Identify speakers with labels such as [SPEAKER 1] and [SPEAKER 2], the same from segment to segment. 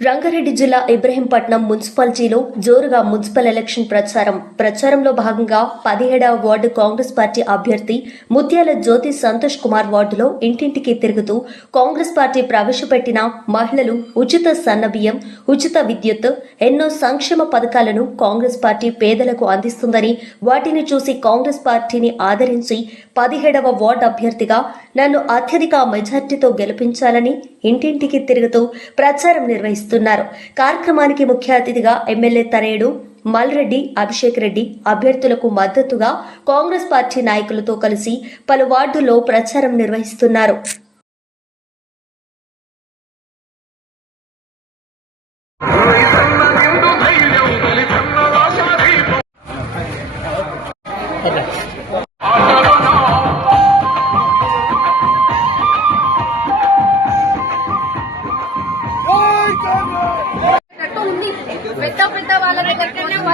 [SPEAKER 1] రంగారెడ్డి జిల్లా ఇబ్రహీంపట్నం మున్సిపాలిటీలో జోరుగా మున్సిపల్ ఎలక్షన్ ప్రచారం. ప్రచారంలో భాగంగా పదిహేడవ వార్డు కాంగ్రెస్ పార్టీ అభ్యర్థి ముత్యాల జ్యోతి సంతోష్ కుమార్ వార్డులో ఇంటింటికి తిరుగుతూ కాంగ్రెస్ పార్టీ ప్రవేశపెట్టిన మహిళలు ఉచిత సన్నబియ్యం ఉచిత విద్యుత్ ఎన్నో సంక్షేమ పథకాలను కాంగ్రెస్ పార్టీ పేదలకు అందిస్తుందని వాటిని చూసి కాంగ్రెస్ పార్టీని ఆదరించి పదిహేడవ వార్డు అభ్యర్థిగా నన్ను అత్యధిక మెజార్టీతో గెలిపించాలని ఇంటింటికి తిరుగుతూ ప్రచారం నిర్వహిస్తున్నారు. కార్యక్రమానికి ముఖ్య అతిథిగా ఎమ్మెల్యే తనయుడు మల్రెడ్డి అభిషేక్ రెడ్డి అభ్యర్థులకు మద్దతుగా కాంగ్రెస్ పార్టీ నాయకులతో కలిసి పలు వార్డుల్లో ప్రచారం నిర్వహిస్తున్నారు.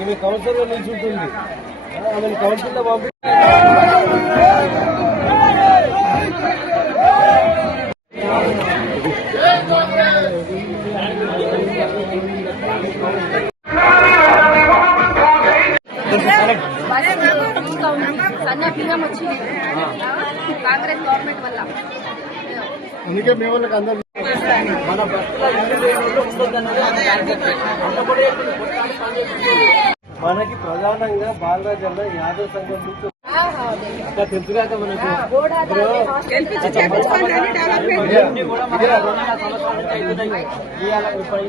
[SPEAKER 2] ఈమె కౌన్సిల్ నిల్చుంటుంది ఆమెను ఉంటుంది. కౌన్సిల్ పంపి
[SPEAKER 3] సన్న వచ్చింది కాంగ్రెస్ గవర్నమెంట్ వల్ల
[SPEAKER 2] అందుకే మీ వాళ్ళకి అందరూ మన బస్సులో ఎన్ని దేవుళ్ళు ఉండొద్దన్నది మనకి ప్రధానంగా బాలరాజ్ అన్న యాదవ్ సంఘం నుంచి తెలుసుగాక మనకు ఇవన్నీ కూడా మన కరోనా సంవత్సరాల నుంచి అవుతున్నాయి. ఇవాళ ఇప్పుడు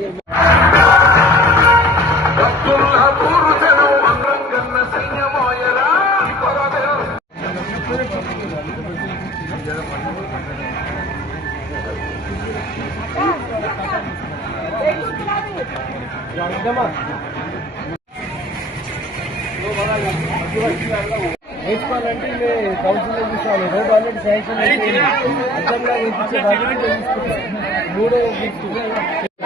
[SPEAKER 2] అర్థమా? నేర్చుకోవాలంటే ఇవి కౌన్సిల్లో చూసుకోవాలి రోడ్ ఆల్రెడీ శాంక్షన్ అయిపోయింది అర్థంగా వేయించే బాధ్యత మూడో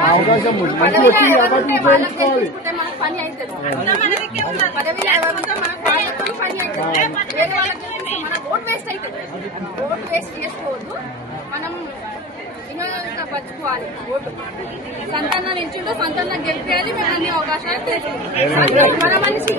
[SPEAKER 2] అవకాశం మంచి వచ్చింది కాబట్టి ఉపయోగించుకోవాలి
[SPEAKER 3] చేసుకుంటే ఓట్ వేస్ట్ చేసుకోవద్దు మనం వినోదంగా పంచుకోవాలి. ఓటు సంతానం నిల్చుంటూ సంతానం గెలిపేయాలి మేము అన్ని అవకాశాలు మన మనిషి.